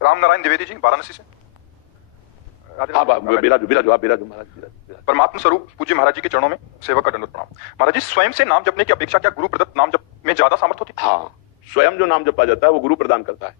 राम नारायण द्विवेदी जी वाराणसी से। हाँ, बिराजू महाराज, परमात्मा स्वरूप पूज्य महाराज जी के चरणों में सेवक का दंडवत प्रणाम। महाराज जी, स्वयं से नाम जपने की अपेक्षा क्या गुरु प्रदत्त नाम जप में ज्यादा सामर्थ्य होती है? हाँ, स्वयं जो नाम जपा जाता है वो गुरु प्रदान करता है,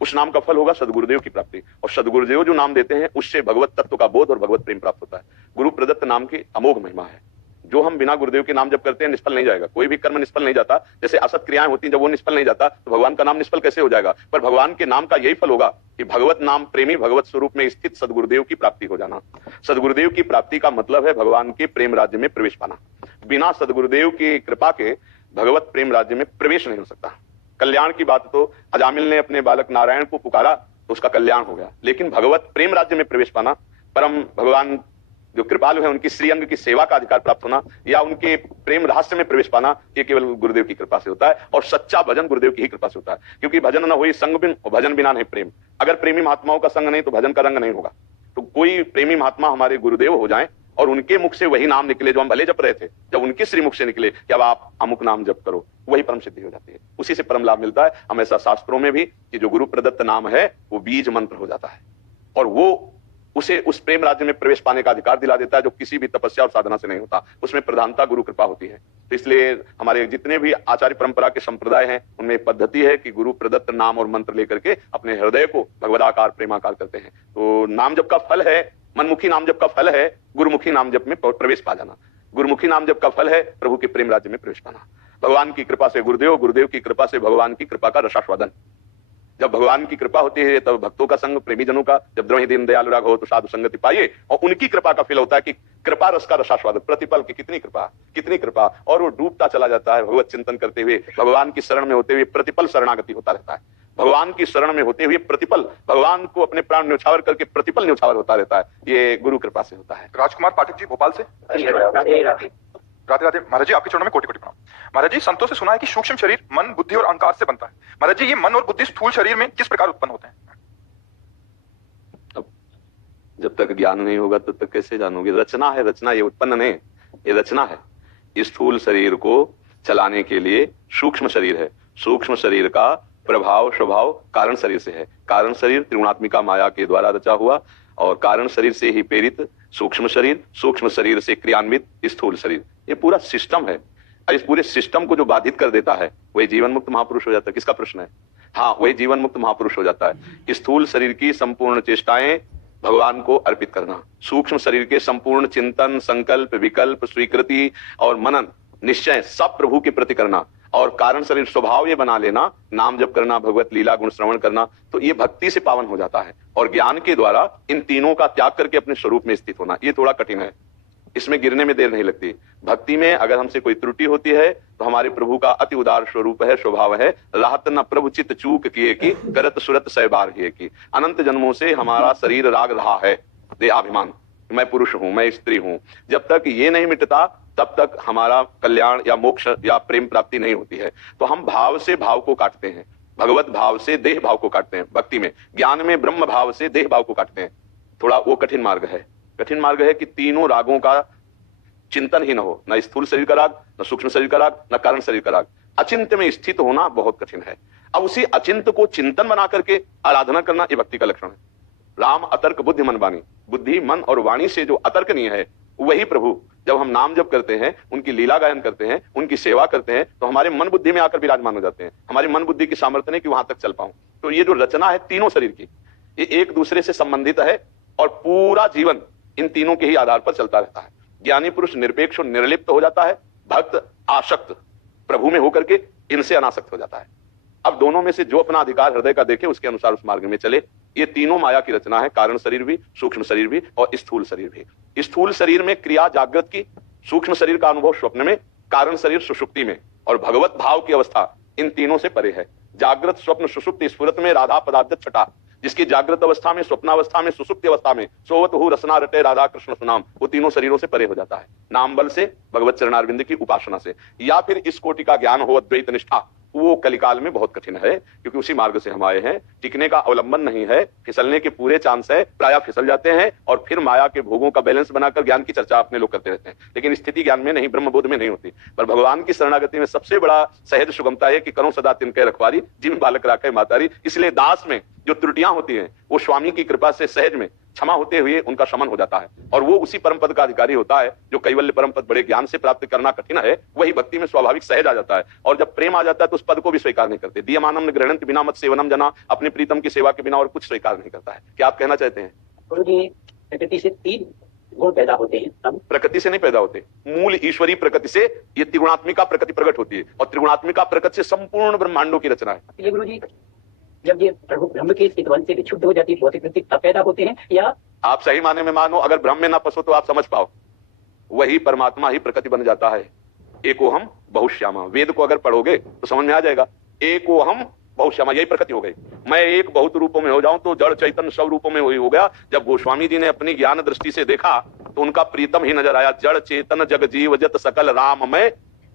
उस नाम का फल होगा सदगुरुदेव की प्राप्ति, और सदगुरुदेव जो नाम देते हैं उससे भगवत तत्व का बोध और भगवत प्रेम प्राप्त होता है। गुरु प्रदत्त नाम की अमोघ महिमा है। जो हम बिना गुरुदेव के नाम जप करते हैं निष्फल नहीं जाएगा, कोई भी कर्म निष्फल नहीं जाता। जैसे असत क्रियाएं होती हैं, जब वो निष्फल नहीं जाता तो भगवान का नाम निष्फल कैसे हो जाएगा? पर भगवान के नाम का यही फल होगा कि भगवत नाम प्रेमी भगवत स्वरूप में स्थित सदगुरुदेव की प्राप्ति हो जाना। सदगुरुदेव की प्राप्ति का मतलब है भगवान के प्रेम राज्य में प्रवेश पाना। बिना सदगुरुदेव की कृपा के भगवत प्रेम राज्य में प्रवेश नहीं हो सकता। कल्याण की बात तो अजामिल ने अपने बालक नारायण को पुकारा तो उसका कल्याण हो गया, लेकिन भगवत प्रेम राज्य में प्रवेश पाना, परम भगवान जो कृपालु है उनकी श्री अंग की सेवा का अधिकार प्राप्त होना या उनके प्रेम रहस्य में प्रवेश पाना, ये केवल गुरुदेव की कृपा से होता है। और सच्चा भजन गुरुदेव की ही कृपा से होता है, क्योंकि भजन न हुई संग बिन, और भजन बिना नहीं प्रेम। अगर प्रेमी महात्माओं का संग नहीं तो भजन का रंग नहीं होगा। तो कोई प्रेमी महात्मा हमारे गुरुदेव हो जाएं और उनके मुख से वही नाम निकले जो हम भले जप रहे थे, जब उनके श्री मुख से निकले कि अब आप अमुक नाम जप करो, वही परम सिद्धि हो जाती है। उसी से परम लाभ मिलता है। हमेशा शास्त्रों में भी कि जो गुरु प्रदत्त नाम है वो बीज मंत्र हो जाता है, और वो उसे उस प्रेम राज्य में प्रवेश पाने का अधिकार दिला देता है जो किसी भी तपस्या और साधना से नहीं होता। उसमें प्रधानता गुरु कृपा होती है। तो इसलिए हमारे जितने भी आचार्य परंपरा के संप्रदाय हैं उनमें एक पद्धति है कि गुरु प्रदत्त नाम और मंत्र लेकर के अपने हृदय को भगवदाकार प्रेमाकार करते हैं। तो नाम जप का फल है, मनमुखी नाम जप का फल है गुरुमुखी नाम जप में प्रवेश पा जाना। गुरुमुखी नाम जप का फल है प्रभु के प्रेम राज्य में प्रवेश पाना। भगवान की कृपा से गुरुदेव, गुरुदेव की कृपा से भगवान की कृपा का रसास्वादन। जब भगवान की कृपा होती है तब भक्तों का संग, प्रेमी जनों का। जब द्रोही दीन दयालु राग हो तो साधु संगति पाइए, और उनकी कृपा का फल होता है कि कृपा रस का रसास्वाद। प्रतिपल की कितनी कृपा, कितनी कृपा, और वो डूबता चला जाता है भगवत चिंतन करते हुए। भगवान की शरण में होते हुए प्रतिपल शरणागति होता रहता है। भगवान की शरण में होते हुए प्रतिपल भगवान को अपने प्राण न्यौछावर करके प्रतिपल न्यौछावर होता रहता है। ये गुरु कृपा से होता है। राजकुमार पाठक जी भोपाल से। राधे राधे। महाराज जी, आपके चरणों में कोटि कोटि प्रणाम। महाराज जी, संतों से सुना है कि सूक्ष्म शरीर मन, बुद्धि और अहंकार से बनता है। महाराज जी, ये मन और बुद्धि स्थूल शरीर में किस प्रकार उत्पन्न होते हैं? अब जब तक ज्ञान नहीं होगा तब तक कैसे जानोगे? रचना है, रचना, ये उत्पन्न नहीं, ये रचना है। इस स्थूल शरीर को चलाने के लिए सूक्ष्म शरीर है। सूक्ष्म शरीर का प्रभाव स्वभाव कारण शरीर से है। कारण शरीर त्रिगुणात्मिका माया के द्वारा रचा हुआ, और कारण शरीर से ही प्रेरित सूक्ष्म शरीर, सूक्ष्म शरीर से क्रियान्वित स्थूल शरीर। ये पूरा सिस्टम है। और इस पूरे सिस्टम को जो बाधित कर देता है वही जीवन मुक्त महापुरुष हो जाता है। किसका प्रश्न है? हाँ, वही जीवन मुक्त महापुरुष हो जाता है। स्थूल शरीर की संपूर्ण चेष्टाएं भगवान को अर्पित करना, सूक्ष्म शरीर के संपूर्ण चिंतन, संकल्प, विकल्प, स्वीकृति और मनन, निश्चय सब प्रभु के प्रति करना, और कारण शरीर स्वभाव ये बना लेना, नाम जप करना, भगवत लीला गुण श्रवण करना, तो ये भक्ति से पावन हो जाता है। और ज्ञान के द्वारा इन तीनों का त्याग करके अपने स्वरूप में स्थित होना, ये थोड़ा कठिन है। इसमें गिरने में देर नहीं लगती। भक्ति में अगर हमसे कोई त्रुटि होती है तो हमारे प्रभु का अति उदार स्वरूप है, स्वभाव है, राहत न प्रभु चित चूक किए की, करत सुरत सहबार किए की। अनंत जन्मों से हमारा शरीर राग रहा है, देहाभिमान, मैं पुरुष हूं, मैं स्त्री हूं। जब तक ये नहीं मिटता तब तक हमारा कल्याण या मोक्ष या प्रेम प्राप्ति नहीं होती है। तो हम भाव से भाव को काटते हैं, भगवत भाव से देह भाव को काटते हैं भक्ति में। ज्ञान में ब्रह्म भाव से देह भाव को काटते हैं। थोड़ा वो कठिन मार्ग है। कठिन मार्ग है कि तीनों रागों का चिंतन ही न हो, न स्थूल शरीर का राग, न सूक्ष्म शरीर का राग, न कारण शरीर का राग। अचिंत्य में स्थित होना बहुत कठिन है। अब उसी अचिंत्य को चिंतन बना करके आराधना करना, ये भक्ति का लक्षण है। राम अतर्क बुद्धि मन वाणी, बुद्धि मन और वाणी से जो अतर्कनीय है वही प्रभु। जब हम नाम जप करते हैं, उनकी लीला गायन करते हैं, उनकी सेवा करते हैं, तो हमारे मन बुद्धि में आकर विराजमान हो जाते हैं। हमारी मन बुद्धि की सामर्थ्य नहीं कि वहां तक चल पाऊं। तो ये जो रचना है तीनों शरीर की, ये एक दूसरे से संबंधित है, और पूरा जीवन इन तीनों के ही आधार पर चलता रहता है। ज्ञानी पुरुष निरपेक्ष और निर्लिप्त हो जाता है, भक्त आसक्त प्रभु में होकर के इनसे अनासक्त हो जाता है। अब दोनों में से जो अपना अधिकार हृदय का देखे उसके अनुसार उस मार्ग में चले। ये तीनों माया की रचना है, कारण शरीर भी, सूक्ष्म शरीर भी और स्थूल शरीर भी। स्थूल शरीर में क्रिया जागृत की, सूक्ष्म शरीर का अनुभव स्वप्न में, कारण शरीर सुषुप्ति में, और भगवत भाव की अवस्था इन तीनों से परे है। जागृत स्वप्न सुषुप्ति स्फुरत में राधा पदार्थ छटा, जिसकी जागृत अवस्था में, स्वप्नावस्था में, सुसुप्ति अवस्था में सोवत हु रसना रटे राधा कृष्ण सुनाम, वो तीनों शरीरों से परे हो जाता है। नाम बल से, भगवत चरणारविंद की उपासना से। या फिर इस कोटि का ज्ञान हो अद्वैत निष्ठा, वो कलिकाल में बहुत कठिन है, क्योंकि उसी मार्ग से हम आए हैं। टिकने का अवलंबन नहीं है, फिसलने के पूरे चांस है, प्रायः फिसल जाते हैं और फिर माया के भोगों का बैलेंस बनाकर ज्ञान की चर्चा अपने लोग करते रहते हैं। लेकिन स्थिति ज्ञान में नहीं, ब्रह्मबोध में नहीं होती। पर भगवान की शरणागति में सबसे बड़ा सहज सुगमता है कि करो सदा तिनके रखवारी, जिन बालक राखे मातारी। इसलिए दास में जो त्रुटियां होती हैं वो स्वामी की कृपा से सहज में क्षमा होते हुए उनका शमन हो जाता है, और वो उसी परम पद का अधिकारी होता है जो कैवल्य परम पद बड़े ज्ञान से प्राप्त करना कठिन है, वही भक्ति में स्वाभाविक सहज आ जाता है। और जब प्रेम आ जाता है तो उस पद को भी स्वीकार नहीं करते। दीयमानम गृहणंत बिना मत सेवनम जना, अपने प्रीतम की सेवा के बिना और कुछ स्वीकार नहीं करता है। क्या आप कहना चाहते हैं? गुरुजी, प्रकृति से 3 गुण पैदा होते हैं। हम प्रकृति से नहीं पैदा होते, मूल ईश्वरी प्रकृति से ये त्रिगुणात्मिका प्रकृति प्रकट होती है, और त्रिगुणात्मिका प्रकृति से संपूर्ण ब्रह्मांडों की रचना है। ये गुरुजी, जब ये प्रभु ब्रह्म के चितवन से विक्षुब्ध हो जाती है भौतिक वृत्ति, तब पैदा होते हैं, या आप सही माने में मानो, अगर ब्रह्म में ना फंसो तो आप समझ पाओ, वही परमात्मा ही प्रकृति बन जाता है। एको हम बहुश्यामा, वेद को अगर पढ़ोगे तो समझ में आ जाएगा। एको हम बहुश्यामा, यही प्रकृति हो गई। मैं एक बहुत रूपों में हो जाऊं तो जड़ चैतन्य सब रूपों में वही हो गया। जब गोस्वामी जी ने अपनी ज्ञान दृष्टि से देखा तो उनका प्रीतम ही नजर आया, जड़ चेतन जग जीव जत सकल राम में,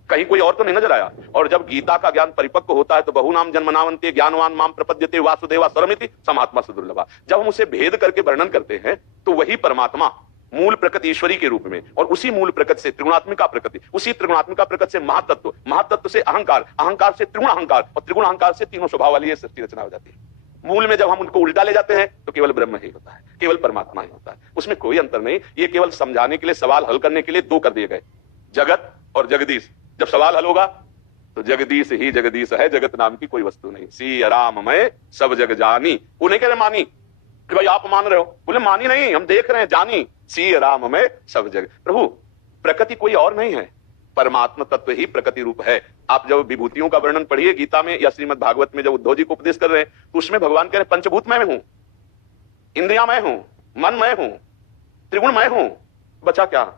कहीं कोई और तो नहीं नजर आया। और जब गीता का ज्ञान परिपक्व होता है तो बहुनाम जन्मनावंते ज्ञानवान माम प्रपद्यते वासुदेवा सर्वमिति समात्मा सुदुर्लभा, जब हम उसे भेद करके वर्णन करते हैं तो वही परमात्मा मूल प्रकृति ईश्वरी के रूप में, और उसी मूल प्रकृति से त्रिगुणात्मिका प्रकृति, उसी त्रिगुणात्मिका प्रकृति से महातत्व, महातत्व से अहंकार, अहंकार से त्रिगुण अहंकार, और त्रिगुण अहंकार से तीनों स्वभाव वाली सृष्टि रचना हो जाती है। मूल में जब हम उनको उल्टा ले जाते हैं तो केवल ब्रह्म ही होता है, केवल परमात्मा ही होता है, उसमें कोई अंतर नहीं। ये केवल समझाने के लिए, सवाल हल करने के लिए 2 कर दिए गए, जगत और जगदीश। जब सवाल हल होगा तो जगदीश ही जगदीश है, जगत नाम की कोई वस्तु नहीं। सी राम मैं सब जग जानी, उन्हें कह मानी कि भाई आप मान रहे हो, बोले मानी नहीं, हम देख रहे हैं, जानी सी राम में सब जग। प्रभु प्रकृति कोई और नहीं है, परमात्मा तत्व ही प्रकृति रूप है। आप जब विभूतियों का वर्णन पढ़िए गीता में या श्रीमद् भागवत में, जब उद्धव जी को उपदेश कर रहे हैं तो उसमें भगवान कह रहे हैं पंचभूत मैं हूं, इंद्रिया मैं हूं, मन मैं हूं, त्रिगुण मैं हूं, बचा क्या?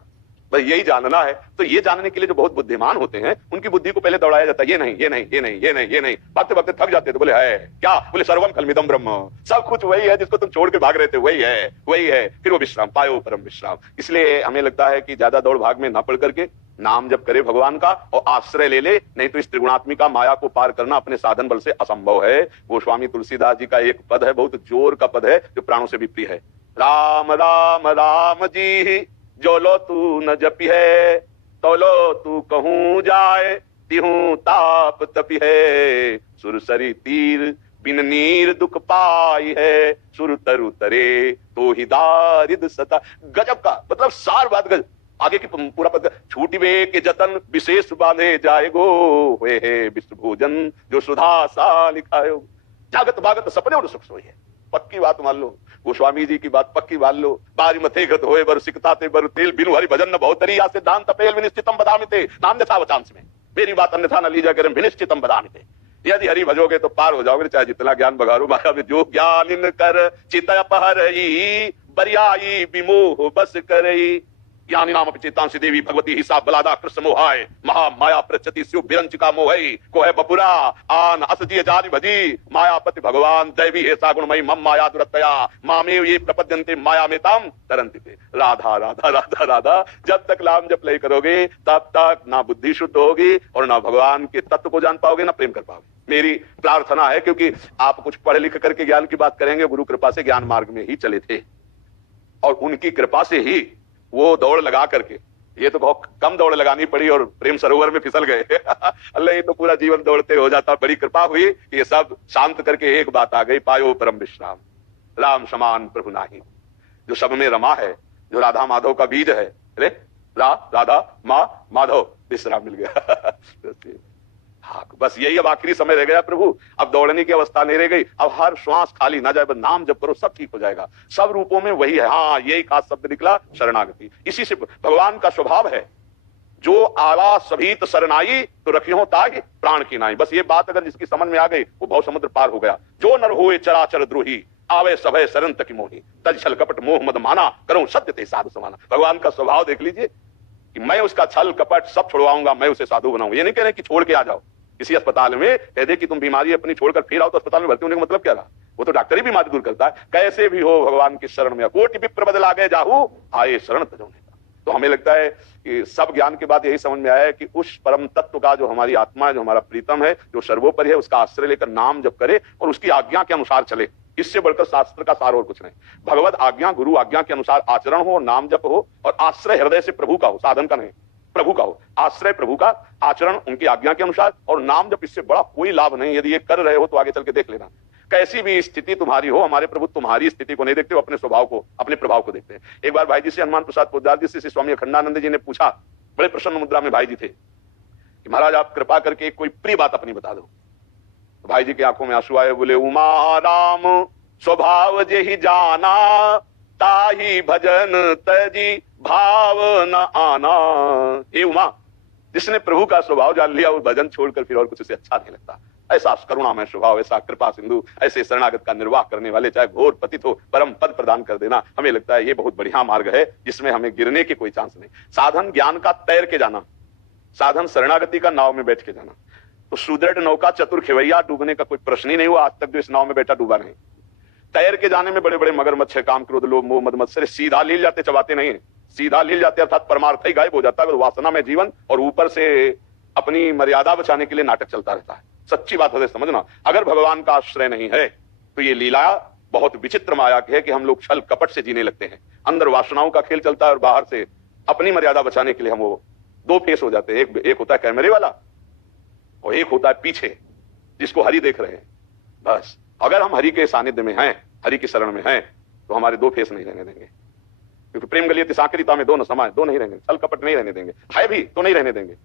भाई यही जानना है। तो ये जानने के लिए जो बहुत बुद्धिमान होते हैं उनकी बुद्धि को पहले दौड़ाया जाता है, ये नहीं, ये नहीं, ये नहीं, ये नहीं, ये नहीं, भागते भागते थक जाते तो बोले है क्या? बोले सर्वम खलमिदम ब्रह्म, सब कुछ वही है जिसको तुम छोड़ के भाग रहे थे, वही है, वही है। फिर वो विश्राम पायो, परम विश्राम। इसलिए हमें लगता है कि ज्यादा दौड़ भाग में ना पड़ करके नाम जब करे भगवान का और आश्रय ले ले, नहीं तो इस त्रिगुणात्मिका माया को पार करना अपने साधन बल से असंभव है। गोस्वामी तुलसीदास जी का एक पद है, बहुत जोर का पद है, जो प्राणों से भी प्रिय है। राम राम राम जी जो लो तू न जपी है, तो लो तू कहूं जाए, तिहूं ताप तपी है। सुरसरी तीर बिन नीर दुख पाई है, सुर तरु तरे तो ही दारिद सता। गजब का मतलब सार बात गजब। आगे की पूरा पद, छूटिवे के जतन विशेष बांधे जाएगो, हुए है विश्व भोजन जो सुधा सा लिखायो। जागत भागत सपने और सुख सोई है, पक्की बात मान लो। गोस्वामी जी की बात पक्की मान लो। बारी मथे घत होए बर सिकताते बर तेल, बिनु हरि भजन न बहुतरी, या सिद्धांत पेल विनिश्चितम बदामिते, नाम यथा वचांस में। मेरी बात अन्यथा न लीजा करें, विनिश्चितम बदामिते। यदि हरि भजोगे तो पार हो जाओगे, चाहे जितना ज्ञान बघारो माया में। जो ज्ञान इन कर चित अपहरई, बरियाई विमोह बस करई। ज्ञानी नाम चेतांसी देवी भगवती हिसाब बलादा कृष्ण मोहाय, महा माया प्रचति शिव बिरंचिका मोहई। को है बपुरा आन असजिय जानि भजी, मायापति भगवान दैवी है सागुणमयी, मम माया दुरतया मामेव ये प्रपद्यन्ते माया में ताम तरन्ति ते। राधा राधा राधा राधा, जब तक नाम जप नहीं करोगे तब तक ना बुद्धि शुद्ध होगी और ना भगवान के तत्व को जान पाओगे, ना प्रेम कर पाओगे। मेरी प्रार्थना है, क्योंकि आप कुछ पढ़ लिख करके ज्ञान की बात करेंगे, गुरु कृपा से ज्ञान मार्ग में ही चले थे और उनकी कृपा से ही वो दौड़ लगा करके, ये तो बहुत कम दौड़ लगानी पड़ी और प्रेम सरोवर में फिसल गए। अल्लाह, ये तो पूरा जीवन दौड़ते हो जाता। बड़ी कृपा हुई, ये सब शांत करके एक बात आ गई, पायो परम विश्राम। राम समान प्रभु नाही, जो सब में रमा है, जो राधा माधव का बीज है। अरे राधा माधव, विश्राम मिल गया। हाँ, बस यही अब आखिरी समय रह गया प्रभु, अब दौड़ने की अवस्था नहीं रह गई। अब हर श्वास खाली ना जाए, बस नाम जप करो, सब ठीक हो जाएगा। सब रूपों में वही है। हाँ, यही खास शब्द निकला, शरणागति। इसी से भगवान का स्वभाव है, जो आवा सभीत शरणाई तो रखियो ताहि प्राण की नाई। बस ये बात अगर जिसकी समझ में आ गई वो भव समुद्र पार हो गया। जो नर होए चराचर द्रोही, आवे सभय शरण तक मोही, तज छल कपट मोह मद माना, करूं सत्य ते साधु समाना। भगवान का स्वभाव देख लीजिए कि मैं उसका छल कपट सब छुड़वाऊंगा, मैं उसे साधु बनाऊंगा। ये नहीं कह रहे कि छोड़ के आ जाओ किसी अस्पताल में, कह दे कि तुम बीमारी अपनी छोड़कर फिर आओ, तो अस्पताल में भर्ती होने का मतलब क्या रहा? वो तो डॉक्टर ही बीमारी दूर करता है। कैसे भी हो भगवान की शरण में, कोटि विप्र बदला गए जाहू, आए शरण तजोने का। तो हमें लगता है कि सब ज्ञान के बाद यही समझ में आया है कि उस परम तत्व का, जो हमारी आत्मा है, जो हमारा प्रीतम है, जो सर्वोपरि है, उसका आश्रय लेकर नाम जप करे और उसकी आज्ञा के अनुसार चले। इससे बढ़कर शास्त्र का सार और कुछ नहीं। भगवत आज्ञा, गुरु आज्ञा के अनुसार आचरण हो, नाम जप हो, और आश्रय हृदय से प्रभु का हो, साधन का नहीं, प्रभु का हो। आश्रय प्रभु का, आचरण उनकी आज्ञा के अनुसार, और नाम जप। इससे बड़ा कोई लाभ नहीं। यदि ये कर रहे हो तो आगे चल के देख लेना। कैसी भी स्थिति तुम्हारी हो, हमारे प्रभु तुम्हारी स्थिति को नहीं देखते, वो अपने स्वभाव को, अपने प्रभाव को देखते हैं। एक बार भाई जी से, हनुमान प्रसाद पोद्दार जी से स्वामी अखंडानंद जी ने पूछा, बड़े प्रसन्न मुद्रा में भाई जी थे, कि महाराज आप कृपा करके कोई प्रिय बात अपनी बता दो। तो भाई जी की आंखों में आंसू आए, बोले उमा राम स्वभाव जेहि जाना, ताही भजन तजी भाव न आना। हे उमा, जिसने प्रभु का स्वभाव जान लिया, वो भजन छोड़कर फिर और कुछ उसे अच्छा नहीं लगता। ऐसा करुणामय स्वभाव, ऐसा कृपा सिंधु, ऐसे शरणागत का निर्वाह करने वाले, चाहे घोर पतित हो, परम पद प्रदान कर देना, हमें लगता है ये बहुत बढ़िया मार्ग है, जिसमें हमें गिरने की कोई चांस नहीं। साधन ज्ञान का तैर के जाना, साधन शरणागति का नाव में बैठ के जाना। तो सुदृढ़ नौका चतुर खेवैया, डूबने का कोई प्रश्न ही नहीं हुआ आज तक जो इस नाव में बैठा डूबा नहीं। तैर के जाने में बड़े बड़े मगरमच्छ, काम, क्रोध, लोभ, मोह, मद, मत्सर सीधा लील जाते, चबाते नहीं, सीधा लील जाते, अर्थात परमार्थ ही गायब हो जाता है, वासना में जीवन, और ऊपर से अपनी मर्यादा बचाने के लिए नाटक चलता रहता है। सच्ची बात है समझना, अगर भगवान का आश्रय नहीं है तो ये लीला बहुत विचित्र माया की है कि हम लोग छल कपट से जीने लगते हैं। अंदर वासनाओं का खेल चलता है और बाहर से अपनी मर्यादा बचाने के लिए हम वो दो फेस हो जाते हैं। एक होता है कैमरे वाला और एक होता है पीछे, जिसको हरि देख रहे हैं। बस अगर हम हरि के सानिध्य में हैं, हरि की शरण में हैं, तो हमारे दो फेस नहीं रहने देंगे, क्योंकि प्रेम गलियत सांकरिता में दोनों समाज, दो नहीं रहेंगे, छल कपट नहीं रहने देंगे, है भी तो नहीं रहने देंगे।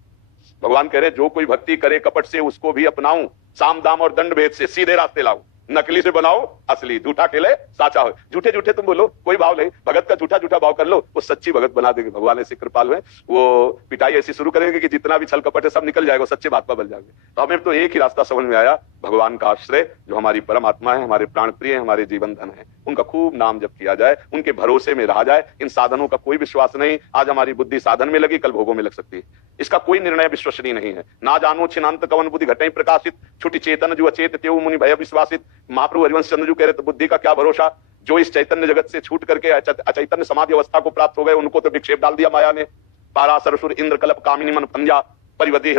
भगवान कह रहे जो कोई भक्ति करे कपट से, उसको भी अपनाऊं, साम दाम और दंड भेद से सीधे रास्ते लाऊं, नकली से बनाओ असली, झूठा खेले साचा हो। झूठे झूठे तुम बोलो, कोई भाव नहीं, भगत का झूठा झूठा भाव कर लो, वो सच्ची भगत बना देंगे। भगवान ऐसे कृपालु है, वो पिटाई ऐसी शुरू करेंगे कि जितना भी छल कपट है सब निकल जाएगा, सच्चे महात्मा बन जाएंगे। तो हमें तो एक ही रास्ता समझ में आया, भगवान का आश्रय, जो हमारी परमात्मा है, हमारे प्राण प्रिय है, हमारे जीवन धन है, उनका खूब नाम जप किया जाए, उनके भरोसे में रहा जाए। इन साधनों का कोई विश्वास नहीं, आज हमारी बुद्धि साधन में लगी, कल भोगों में लग सकती है, इसका कोई निर्णय विश्वसनीय नहीं है। ना जानो छिनांत कवन बुद्धि घटे प्रकाशित, छुटी चेतन जो अचेत तेऊ मुनि भय विश्वासित। महाप्रभु हरिवंश चंद्र जी कह रहे तो बुद्धि का क्या भरोसा, जो इस चैतन्य जगत से छूट करके अचैतन्य समाधि अवस्था को प्राप्त हो गए, उनको तो विक्षेप डाल दिया माया ने। पारासर सुर इंद्र कलप कामिनी मन पंजा परिवधि